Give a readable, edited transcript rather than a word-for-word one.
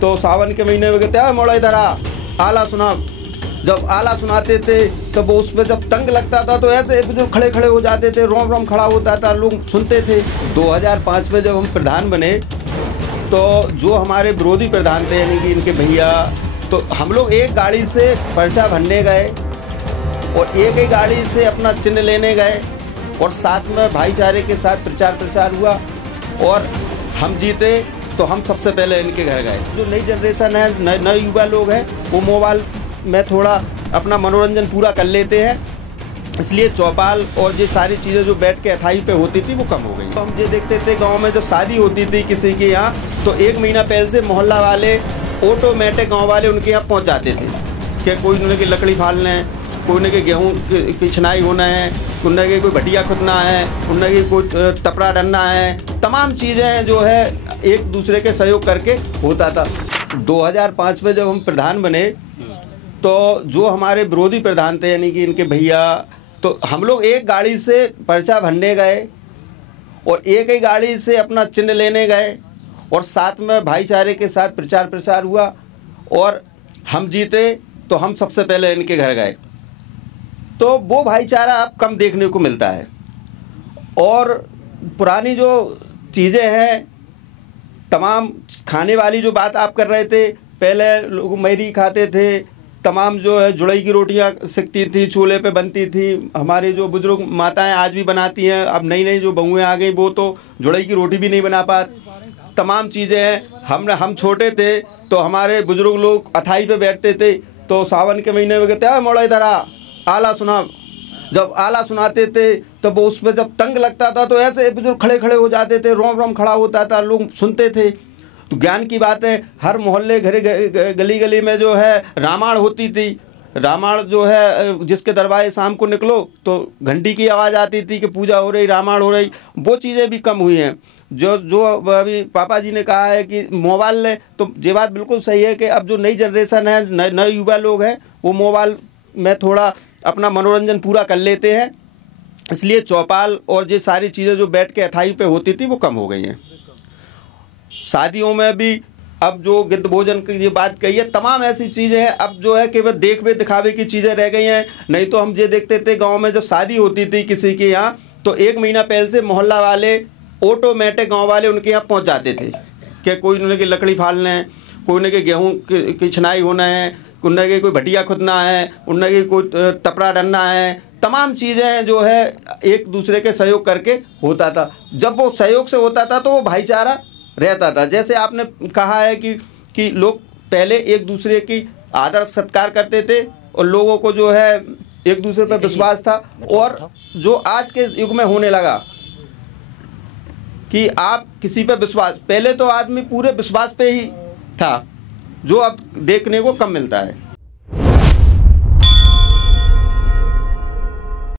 तो सावन के महीने में कहते हैं मोड़ा इधर आ, आला सुना। जब आला सुनाते थे तो वो उस पर जब तंग लगता था तो ऐसे जो खड़े खड़े हो जाते थे, रोम रोम खड़ा होता था, लोग सुनते थे। 2005 में जब हम प्रधान बने तो जो हमारे विरोधी प्रधान थे यानी कि इनके भैया, तो हम लोग एक गाड़ी से पर्चा भरने गए और एक ही गाड़ी से अपना चिन्ह लेने गए और साथ में भाईचारे के साथ प्रचार प्रसार हुआ और हम जीते। तो हम सबसे पहले इनके घर गए। जो नई जनरेशन है, नए युवा लोग हैं, वो मोबाइल में थोड़ा अपना मनोरंजन पूरा कर लेते हैं, इसलिए चौपाल और ये सारी चीज़ें जो बैठ के अथाई पे होती थी वो कम हो गई। तो हम ये देखते थे गांव में जब शादी होती थी किसी के यहाँ तो 1 महीना पहले से मोहल्ला वाले ऑटोमेटिक गाँव वाले उनके यहाँ पहुँच जाते थे कि कोई उन्हें की लकड़ी फाड़ना है, कोई उन्हें के गेहूँ की छिनाई होना है, उन्हें के कोई भटिया खुदना है, उन्हें की कोई टपरा डरना है। तमाम चीज़ें जो है एक दूसरे के सहयोग करके होता था। 2005 में जब हम प्रधान बने तो जो हमारे विरोधी प्रधान थे यानी कि इनके भैया, तो हम लोग एक गाड़ी से पर्चा भरने गए और एक ही गाड़ी से अपना चिन्ह लेने गए और साथ में भाईचारे के साथ प्रचार प्रसार हुआ और हम जीते। तो हम सबसे पहले इनके घर गए। तो वो भाईचारा अब कम देखने को मिलता है और पुरानी जो चीज़ें हैं, तमाम खाने वाली जो बात आप कर रहे थे, पहले लोग मैरी खाते थे, तमाम जो है जुड़ई की रोटियां सिकती थी, चूल्हे पे बनती थी। हमारी जो बुजुर्ग माताएं आज भी बनाती हैं। अब नई नई जो बहुएं आ गई वो तो जुड़ई की रोटी भी नहीं बना पाती। तमाम चीज़ें हैं। हम छोटे थे तो हमारे बुजुर्ग लोग अथाई पे बैठते थे तो सावन के महीने में कहते हैं मोड़ा इधर आ, आला सुना। जब आला सुनाते थे तो वो उस पर जब तंग लगता था तो ऐसे बुजुर्ग खड़े खड़े हो जाते थे, रोम रोम खड़ा होता था, लोग सुनते थे। तो ज्ञान की बात है, हर मोहल्ले घरे गली गली में जो है रामायण होती थी। रामायण जो है जिसके दरबारे शाम को निकलो तो घंटी की आवाज़ आती थी कि पूजा हो रही, रामायण हो रही। वो चीज़ें भी कम हुई हैं। जो अभी पापा जी ने कहा है कि मोबाइल ले, तो ये बात बिल्कुल सही है कि अब जो नई जनरेशन है, नए युवा लोग हैं, वो मोबाइल में थोड़ा अपना मनोरंजन पूरा कर लेते हैं, इसलिए चौपाल और ये सारी चीज़ें जो बैठ के अथाई पे होती थी वो कम हो गई हैं। शादियों में भी अब जो गिद्ध भोजन की ये बात कही है, तमाम ऐसी चीज़ें हैं अब जो है केवल देखवे दिखावे की चीज़ें रह गई हैं। नहीं तो हम ये देखते थे गांव में जब शादी होती थी किसी के यहाँ तो 1 महीना पहले से मोहल्ला वाले ऑटोमेटिक गांव वाले उनके यहाँ पहुँच जाते थे कि कोई उन्हें की लकड़ी फाड़ना है, कोई उन्हें के गेहूँ की छिनाई होना है, उन्हें के कोई भटिया खुदना है, उन्हें के कोई टपरा डरना है। तमाम चीज़ें जो है एक दूसरे के सहयोग करके होता था। जब वो सहयोग से होता था तो वो भाईचारा रहता था। जैसे आपने कहा है कि लोग पहले एक दूसरे की आदर सत्कार करते थे और लोगों को जो है एक दूसरे पर विश्वास था। और जो आज के युग में होने लगा कि आप किसी पे विश्वास, पहले तो आदमी पूरे विश्वास पे ही था, जो अब देखने को कम मिलता है।